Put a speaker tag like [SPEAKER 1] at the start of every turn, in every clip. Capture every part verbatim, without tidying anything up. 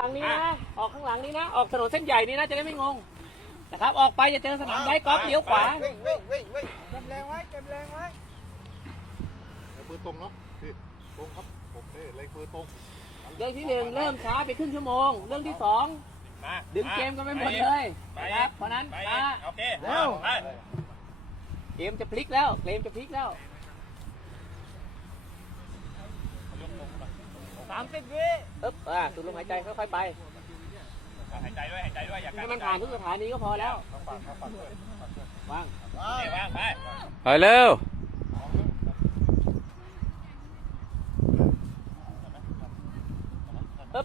[SPEAKER 1] างนี้นะออกข้างหลังนี้นะออกถนนเส้นใหญ่นี้นะจะได้ไม่งงนะครับออกไปจะเจอสนามไดกอล์ฟเลี้ยวขวา
[SPEAKER 2] วิ่งวิ่งวิ่งวิ่งเก็บแรงไว้เก็บแรงไว้มือตรงเนาะตรงครับผมเอ้เลยมือตรง
[SPEAKER 1] เรื่องที่หนึ่งเริ่มช้าไปครึ่งชั่วโมงเรื่องที่สองดึงเกมกันไปหมดเลยนะครับเพราะนั้นช้าเร็วเกมจะพลิกแล้วเกมจะพลิกแล้วสามสิบวิอึ๊บอ่าสูดลมหายใจค่อยๆไป
[SPEAKER 3] หายใจด้วยหายใจด้วยอย่า
[SPEAKER 1] ให้มันผ่านทุกสถานีก็พอแล้ววาง
[SPEAKER 3] วางไป
[SPEAKER 4] ไปเร็ว
[SPEAKER 1] อึ๊บ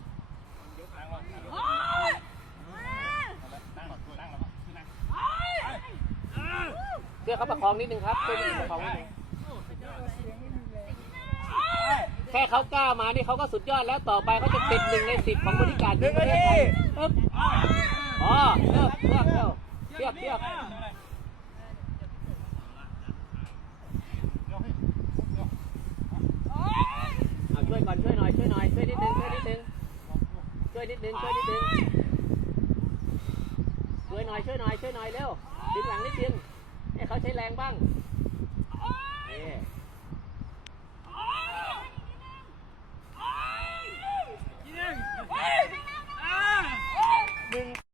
[SPEAKER 1] เพื่อเขาประคองนิดนึงครับเพื่อประคองนิดนึงแค่เขากล้ามานี่เขาก็สุดยอดแล้วต่อไปเขาจะติดหนึ่งในสิบของบริการที่ประเทศไทยปึ๊บอ๋อเลือกเลือกเลือกเลือกเลือกเอาช่วยก่อนช่วยหน่อยช่วยหน่อยช่วยนิดนึงช่วยนิดนึงช่วยนิดนึงช่วยนิดนึงช่วยหน่อยช่วยหน่อยช่วยหน่อยเร็วดึงหลังนิดนึงให้เขาใช้แรงบ้างนี่